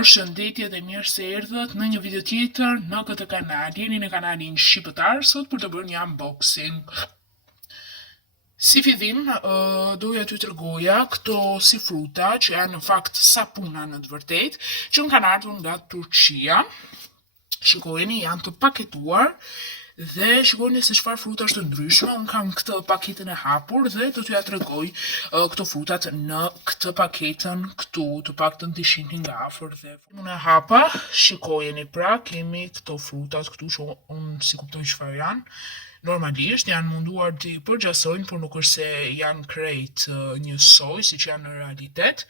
Përshëndetje dhe mirë se erdhët në një video tjetër në këtë kanal. Jeni në kanalin Shqiptar sot për të bërë një unboxing. Si fillim, doja t'ju tregoja këto si fruta që janë në fakt sapuna në të vërtetë, që kanë ardhur nga Turqia. Shikojeni, janë të paketuar dhe shikojeni se çfarë frutash të ndryshme. Unë kam këtë paketën e hapur dhe do t'ju tregoj këto frutat në këtë paketën këtu, të paktën t'i shihni nga afër dhe unë e hapa. Shikojeni pra, kemi këto frutat këtu që unë si kuptoj çfarë janë. Normalisht janë munduar të përgjasojnë, por nuk është se janë krejt njësoj siç janë në realitet,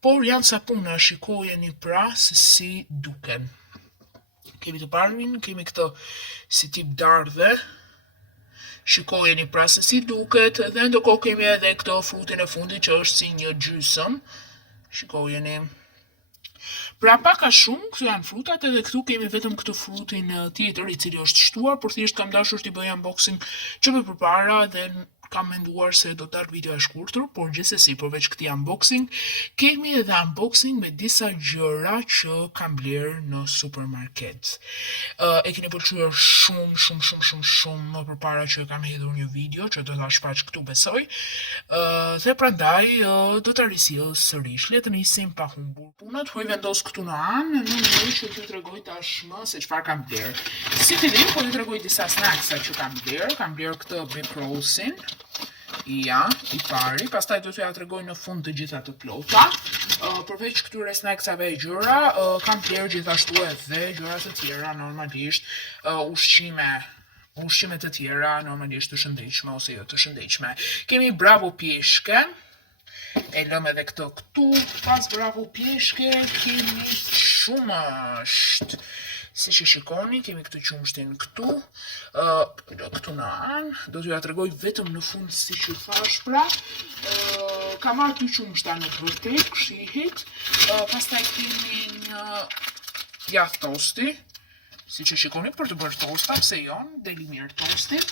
por janë sapuna. Shikojeni pra se si duken. Kemi të parmin, kemi këtë si tip dardhe. Shikojeni pra se si duket dhe ndërkohë kemi edhe këtë frutin e fundit që është si një gjysëm. Shikojeni. Pra pak a shumë këto janë frutat, edhe këtu kemi vetëm këtë frutin tjetër i cili është shtuar, por thjesht kam dashur t'i bëj unboxing që më përpara dhe kam menduar se do të dalë video e shkurtër, por gjithsesi përveç këtij unboxing kemi edhe unboxing me disa gjëra që kam bler në supermarket. E keni pëlqyer shumë më përpara që kam hedhur një video që do ta shfaq këtu besoj. Dhe prandaj do ta risjell sërish. Le të nisim pa humbur punët. Po i vendos këtu në anë, në mënyrë që t'ju tregoj tashmë se çfarë kam bler. Si fillim po t'ju tregoj disa snacksa që kam bler. Kam bler këtë Big Rosin. Ja, i pari, pastaj do t'ja tregoj në fund të gjitha të plota. Përveç këtyre snacksave e gjëra, kam bler gjithashtu edhe gjëra të tjera, normalisht ushqime të tjera, normalisht të shëndetshme ose jo të shëndetshme. Kemi Bravo Pjeshke, e lëm edhe këtë këtu. Pas Bravo Pjeshke kemi qumësht. Si që shikoni, kemi këtë qumshtin këtu, këtu në anë, do t'ju tregoj vetëm në fund si që thash pra. Kam marrë 2 qumshta në të vërtet, kshihit, pastaj kemi një djath tosti, si që shikoni për të bërë tosta, pse jon, deli mirë tosti.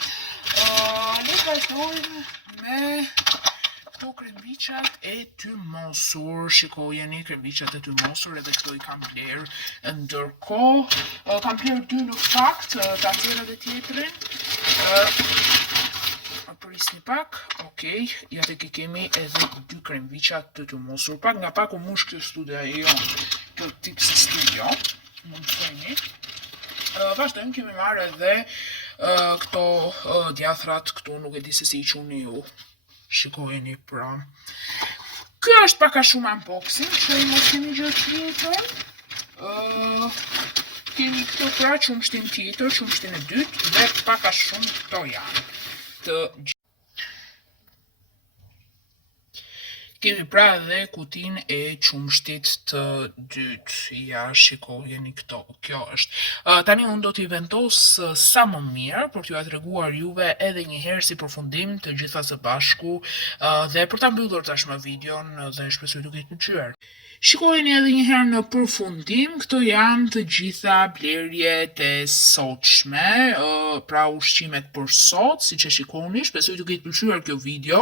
Le vazhdojmë me këto krembiçat e tymosur. Shikojeni, krembiçat e tymosur, edhe këto i kam bler. Ndërkohë, kam bler 2 në fakt, ta nxjerr edhe tjetrin. Prisni pak, okej, ja tek kemi edhe 2 krembiçat të tymosur. Pak nga pak u mush kjo studio jon, kjo tip si studio, mund të themi. Vazhdojmë, kemi marrë edhe këto djathrat këtu, nuk e di se si i quhni ju. Shikojeni pra. Ky është pak a shumë unboxing, që mos kemi gjë tjetër. Kemi këto pra qumshtin tjetër, qumshtin e dytë, dhe pak a shumë këto janë. Kemi pra edhe kutin e qumshtit të dytë. Ja, shikojeni këto. Kjo është. Tani unë do t'i vendos sa më mirë për t'ju treguar juve edhe një herë si përfundim të gjitha së bashku dhe për ta mbyllur tashmë videon dhe shpresoj t'ju ketë pëlqyer. Shikojeni edhe një herë në përfundim, këto janë të gjitha blerjet e sotshme, pra ushqimet për sot, siç e shikoni. Shpresoj t'ju ketë pëlqyer kjo video,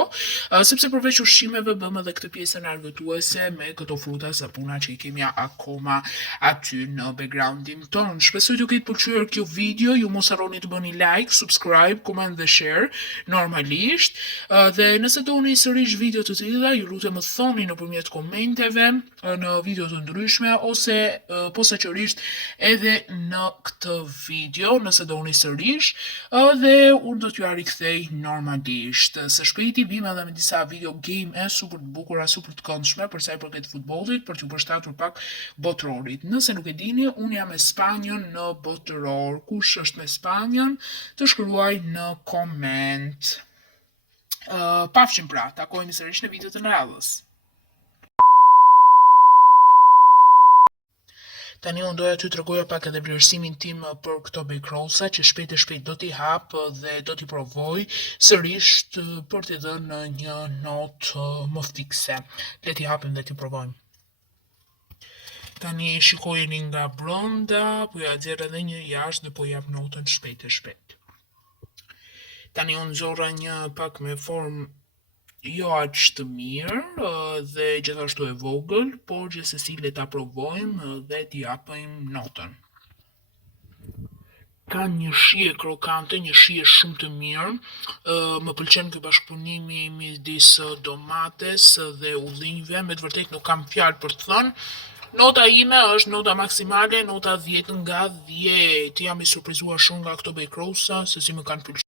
sepse përveç ushqimeve bëm edhe këtë pjesën argëtuese me këto fruta sapuna që i kemi akoma aty në backgroundin ton. Shpresoj t'ju ketë pëlqyer kjo video. Ju mos harroni të bëni like, subscribe, comment dhe share normalisht. Dhe nëse doni sërish video të tilla, ju lutem më thoni nëpërmjet komenteve në video të ndryshme ose posaçërisht edhe në këtë video nëse doni sërish, dhe unë do t'ju rikthej normalisht. Së shpejti bim edhe me disa video game e super të bukura, super të këndshme për sa i përket futbollit, për t'ju përshtatur pak botrorit. Nëse nuk e dini, unë jam me Spanjën në botror. Kush është me Spanjën, të shkruaj në koment. Pafshim pra, takohemi sërish në video të radhës. Tani unë doja t'ju tregoja pak edhe vlerësimin tim për këto Big Rosa, që shpejt e shpejt do t'i hap dhe do t'i provoj sërish për t'i dhënë një notë më fikse. Le t'i hapim dhe t'i provojmë. Tani shikojeni nga brenda, po ja nxjerr edhe një jashtë dhe po jap notën shpejt e shpejt. Tani unë nxorra një pak me formë jo aq të mirë dhe gjithashtu e vogël, por gjithsesi le ta provojmë dhe t'i japim notën. Ka një shije krokante, një shije shumë të mirë. Më pëlqen ky bashkëpunimi midis domates dhe ullinjve, me të vërtetë nuk kam fjalë për të thënë. Nota ime është nota maksimale, nota 10 nga 10. Jam i surprizuar shumë nga këto bejkrosa, se si më kanë pëlqyer.